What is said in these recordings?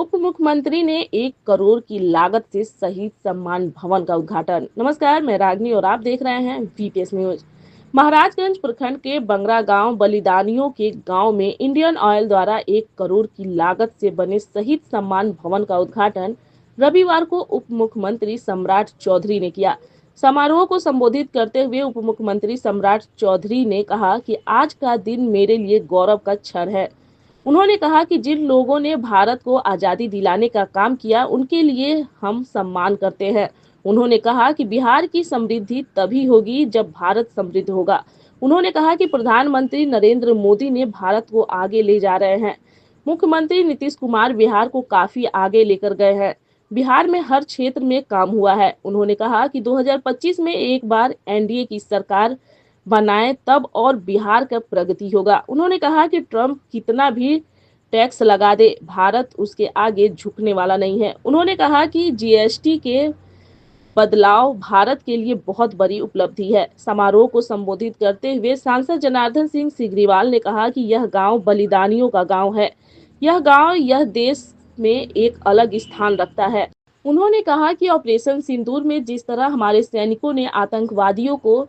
उप मुख्यमंत्री ने 1 करोड़ की लागत से शहीद सम्मान भवन का उद्घाटन। नमस्कार, मैं रागनी और आप देख रहे हैं वीपीएस न्यूज। महाराजगंज प्रखंड के बंगरा गांव बलिदानियों के गांव में इंडियन ऑयल द्वारा 1 करोड़ की लागत से बने शहीद सम्मान भवन का उद्घाटन रविवार को उप मुख्यमंत्री सम्राट चौधरी ने किया। समारोह को संबोधित करते हुए उप मुख्यमंत्री सम्राट चौधरी ने कहा कि आज का दिन मेरे लिए गौरव का क्षण है। उन्होंने कहा कि जिन लोगों ने भारत को आजादी दिलाने का काम किया उनके लिए हम सम्मान करते हैं। उन्होंने कहा कि बिहार की समृद्धि तभी होगी जब भारत समृद्ध होगा। उन्होंने कहा कि प्रधानमंत्री नरेंद्र मोदी ने भारत को आगे ले जा रहे हैं। मुख्यमंत्री नीतीश कुमार बिहार को काफी आगे लेकर गए हैं। बिहार में हर क्षेत्र में काम हुआ है। उन्होंने कहा कि 2025 में एक बार एनडीए की सरकार बनाए तब और बिहार का प्रगति होगा। उन्होंने कहा कि ट्रंप कितना भी टैक्स लगा दे, भारत उसके आगे झुकने वाला नहीं है। उन्होंने कहा कि जीएसटी के बदलाव भारत के लिए बहुत बड़ी उपलब्धि है। समारोह को संबोधित करते हुए सांसद जनार्दन सिंह सिग्रीवाल ने कहा कि यह गांव बलिदानियों का गांव है। यह गांव यह देश में एक अलग स्थान रखता है। उन्होंने कहा कि ऑपरेशन सिंदूर में जिस तरह हमारे सैनिकों ने आतंकवादियों को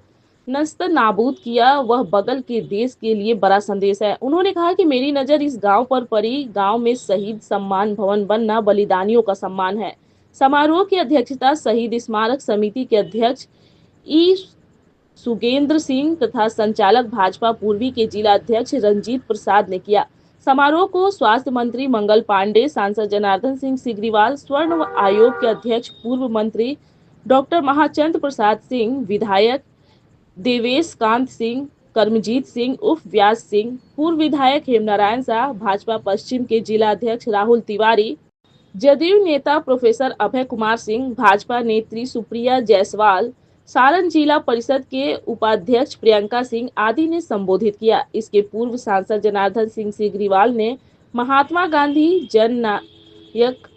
नस्त नाबूद किया, वह बगल के देश के लिए बड़ा संदेश है। उन्होंने कहा कि मेरी नजर इस गांव पर पड़ी। गांव में शहीद सम्मान भवन बनना बलिदानियों का सम्मान है। समारोह की अध्यक्षता शहीद स्मारक समिति के अध्यक्ष ई सुगेंद्र सिंह तथा संचालक भाजपा पूर्वी के जिला अध्यक्ष रंजीत प्रसाद ने किया। समारोह को स्वास्थ्य मंत्री मंगल पांडे, सांसद जनार्दन सिंह सिग्रीवाल, स्वर्ण आयोग के अध्यक्ष पूर्व मंत्री डॉक्टर महाचंद्र प्रसाद सिंह, विधायक देवेश कांत सिंह, कर्मजीत सिंह उर्फ व्यास सिंह, पूर्व विधायक हेमनारायण शाह, भाजपा पश्चिम के जिला अध्यक्ष राहुल तिवारी, जदयू नेता प्रोफेसर अभय कुमार सिंह, भाजपा नेत्री सुप्रिया जायसवाल, सारण जिला परिषद के उपाध्यक्ष प्रियंका सिंह आदि ने संबोधित किया। इसके पूर्व सांसद जनार्दन सिंह सिग्रीवाल ने महात्मा गांधी जन नायक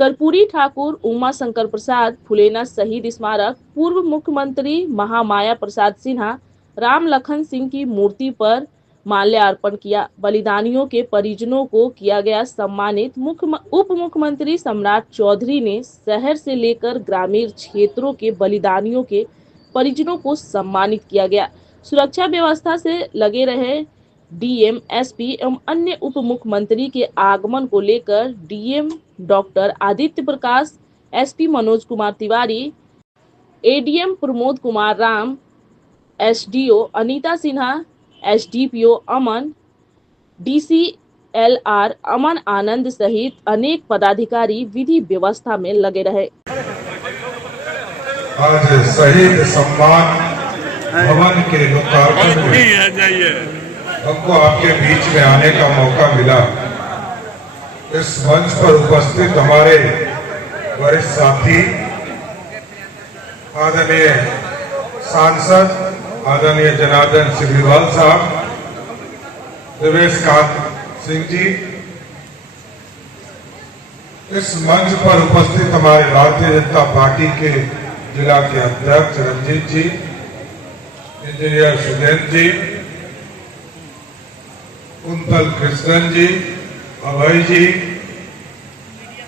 कर्पूरी ठाकुर, उमा शंकर प्रसाद, फुलेना शहीद स्मारक, पूर्व मुख्यमंत्री महामाया प्रसाद सिन्हा, राम लखन सिंह की मूर्ति पर माल्यार्पण किया। बलिदानियों के परिजनों को किया गया सम्मानित। उप मुख्यमंत्री सम्राट चौधरी ने शहर से लेकर ग्रामीण क्षेत्रों के बलिदानियों के परिजनों को सम्मानित किया गया। सुरक्षा व्यवस्था से लगे रहे डीएम, एसपी एवं अन्य उप मुख्यमंत्री के आगमन को लेकर DM doctor Aditya Prakash, SP Manoj Kumar Tiwari, ADM Pramod Kumar Ram, SDO Anita Sinha, SDPO Aman, DCLR Aman Anand सहित अनेक पदाधिकारी विधि व्यवस्था में लगे रहे। आज शहीद सम्मान भवन के लोकार्पण में हमको आपके बीच में आने का मौका मिला। इस मंच पर उपस्थित हमारे वरिष्ठ साथी आदरणीय सांसद आदरणीय जनार्दन सिग्रीवाल साहब, देवेश कांत सिंह जी, इस मंच पर उपस्थित हमारे भारतीय जनता पार्टी के जिला के अध्यक्ष रंजीत जी, इंजीनियर सुगेंद्र जी, कुंतल कृष्णन जी, अभय जी,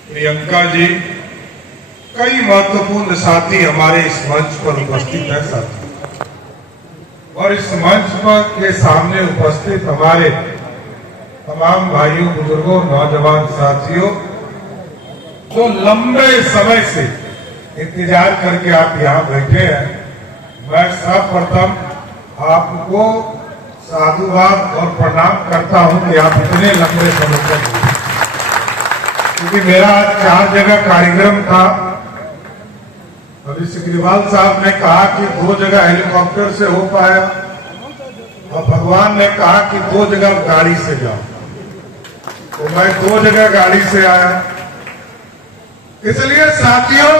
प्रियंका जी, कई महत्वपूर्ण साथी हमारे इस मंच पर उपस्थित हैं साथी। और इस मंच पर के सामने उपस्थित हमारे तमाम भाइयों, बुजुर्गों, नौजवान साथियों, जो लंबे समय से इंतजार करके आप यहाँ बैठे हैं, मैं सर्वप्रथम आपको साधुवाद और प्रणाम करता हूं कि आप इतने लंबे समय तक, क्योंकि मेरा आज 4 जगह कार्यक्रम था। अभी सिग्रीवाल साहब ने कहा कि 2 जगह हेलीकॉप्टर से हो पाया और भगवान ने कहा कि 2 जगह गाड़ी से जाओ, तो मैं 2 जगह गाड़ी से आया। इसलिए साथियों,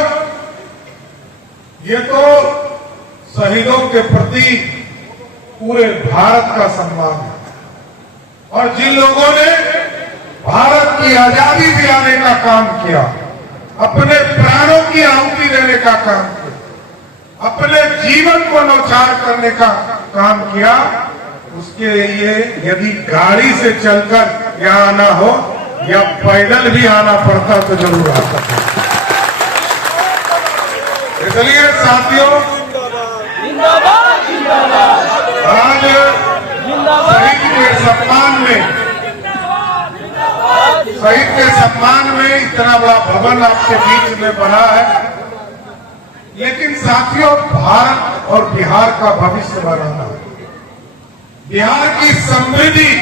ये तो शहीदों के प्रति पूरे भारत का सम्मान है। और जिन लोगों ने भारत की आजादी दिलाने का काम किया, अपने प्राणों की आहुति देने का काम किया, अपने जीवन को न्यौछावर करने का काम किया, उसके लिए यदि गाड़ी से चलकर यहाँ आना हो या पैदल भी आना पड़ता तो जरूर आता था। इसलिए साथियों, आज शहीद के सम्मान में इतना बड़ा भवन आपके बीच में बना है, लेकिन साथियों भारत और बिहार का भविष्य बनाना, बिहार की समृद्धि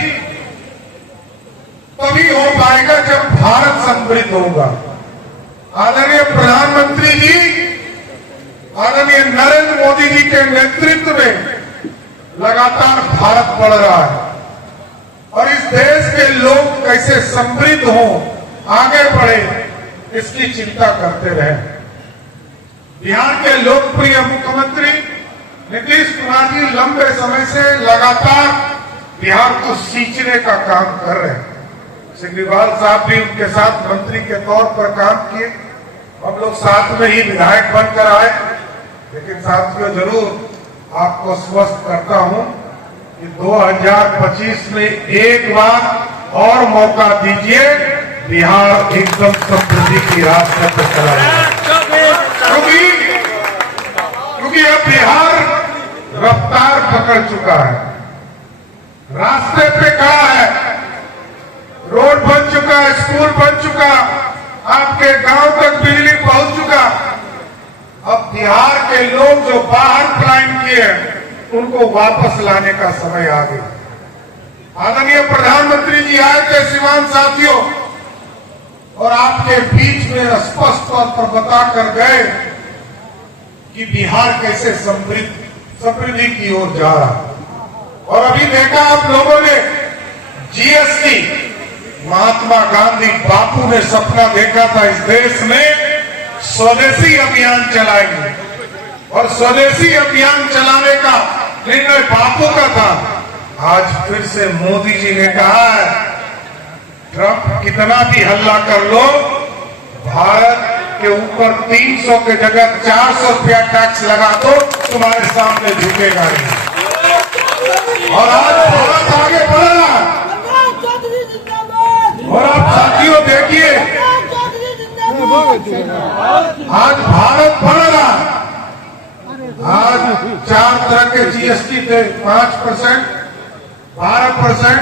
तभी हो पाएगा जब भारत समृद्ध होगा। आदरणीय प्रधानमंत्री जी, आदरणीय नरेंद्र मोदी जी के नेतृत्व में लगातार भारत बढ़ रहा है और इस देश के लोग कैसे समृद्ध हो, आगे बढ़े, इसकी चिंता करते रहे। बिहार के लोकप्रिय मुख्यमंत्री नीतीश कुमार जी लंबे समय से लगातार बिहार को सींचने का काम कर रहे हैं। सिग्रीवाल साहब भी उनके साथ मंत्री के तौर पर काम किए, हम लोग साथ में ही विधायक बनकर आए। लेकिन साथियों, जरूर आपको स्पष्ट करता हूं कि 2025 में एक बार और मौका दीजिए, बिहार एकदम समृद्धि की रास्ते पर चला जाए। क्योंकि अब बिहार रफ्तार पकड़ चुका है, रास्ते पे खड़ा है, रोड बन चुका है, स्कूल बन चुका, आपके गांव तक बिजली पहुंच चुका। अब बिहार के लोग जो बाहर पलायन किए हैं, उनको वापस लाने का समय आ गया। आदरणीय प्रधानमंत्री जी आए थे सीमांत साथियों, और आपके बीच में स्पष्ट तौर पर बता कर गए कि बिहार कैसे समृद्धि की ओर जा रहा। और अभी देखा आप लोगों ने जीएसटी, महात्मा गांधी बापू ने सपना देखा था इस देश में स्वदेशी अभियान चलाएंगे, और स्वदेशी अभियान चलाने का निर्णय बापू का था। आज फिर से मोदी जी ने कहा है, ट्रंप कितना भी हल्ला कर लो, भारत के ऊपर 300 के जगह 400 रुपया टैक्स लगा दो, तुम्हारे सामने झुकेगा नहीं। और आज भारत आगे बढ़ रहा है। और आप साथियों देखिए, आज भारत बढ़ रहा है। आज 4 तरह के जीएसटी थे, 5%, 12%,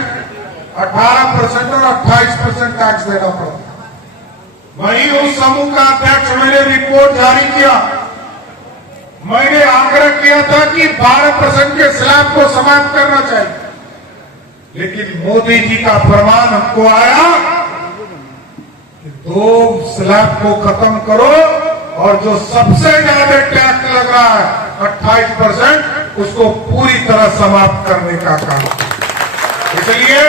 18% और 28% टैक्स देना पड़ा। वहीं उस समूह का अध्यक्ष, मैंने रिपोर्ट जारी किया, मैंने आग्रह किया था कि 12% के स्लैब को समाप्त करना चाहिए, लेकिन मोदी जी का फरमान हमको आया कि 2 स्लैब को खत्म करो, और जो सबसे ज्यादा टैक्स लग रहा है 28%, उसको पूरी तरह समाप्त करने का काम। इसलिए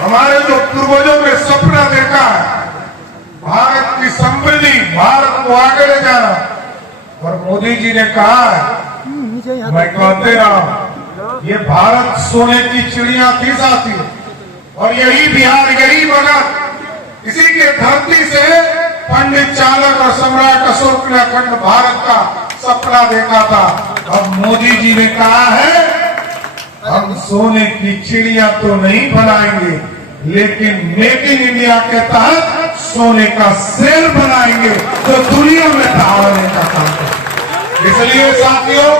हमारे जो पूर्वजों ने सपना देखा है भारत की समृद्धि, भारत को आगे ले जाना, और मोदी जी ने कहा है, मैं कहते रहा, ये भारत सोने की चिड़िया थी साथी, और यही बिहार, यही मगध, इसी के धरती से पंडित चाणक्य और सम्राट अशोक ने अखंड भारत का सपना देखा था। अब मोदी जी ने कहा है, हम सोने की चिड़िया तो नहीं बनाएंगे, लेकिन मेक इन इंडिया के तहत सोने का शेर बनाएंगे, जो दुनिया में दहाड़ने का काम करें। इसलिए साथियों,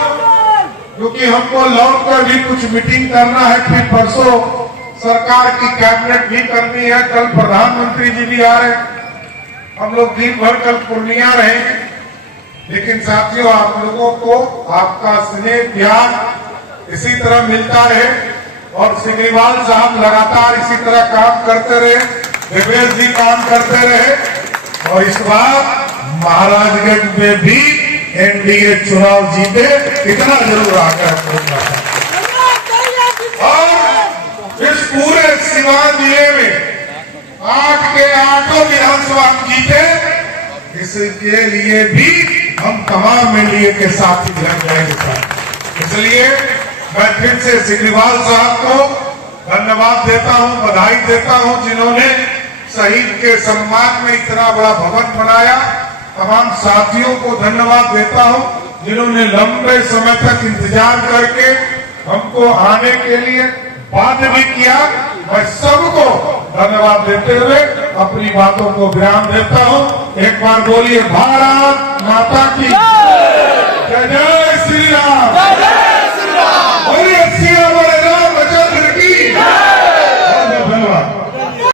क्योंकि हमको लौट कर भी कुछ मीटिंग करना है, फिर परसों सरकार की कैबिनेट भी करनी है, कल प्रधानमंत्री जी भी आ रहे हैं, हम लोग दिन भर कल पूर्णिया रहेंगे। लेकिन साथियों, आप लोगों को आपका स्नेह प्यार इसी तरह मिलता रहे, और सिग्रीवाल साहब लगातार इसी तरह काम करते रहे, देवेश जी काम करते रहे, और इस बार महाराजगंज में भी एनडीए चुनाव जीते, इतना जरूर आग्रह करूंगा। और इस पूरे सीवान जिले में 8 के 8 विधानसभा जीते, इसके लिए भी हम तमाम एनडीए के साथी लग जाएंगे। इसलिए मैं फिर से सिग्रीवाल साहब को धन्यवाद देता हूं, बधाई देता हूं, जिन्होंने शहीद के सम्मान में इतना बड़ा भवन बनाया। तमाम साथियों को धन्यवाद देता हूं, जिन्होंने लंबे समय तक इंतजार करके हमको आने के लिए बाध्य भी किया। मैं सबको धन्यवाद देते हुए अपनी बातों को विराम देता हूं। एक बार बोलिए भारत माता की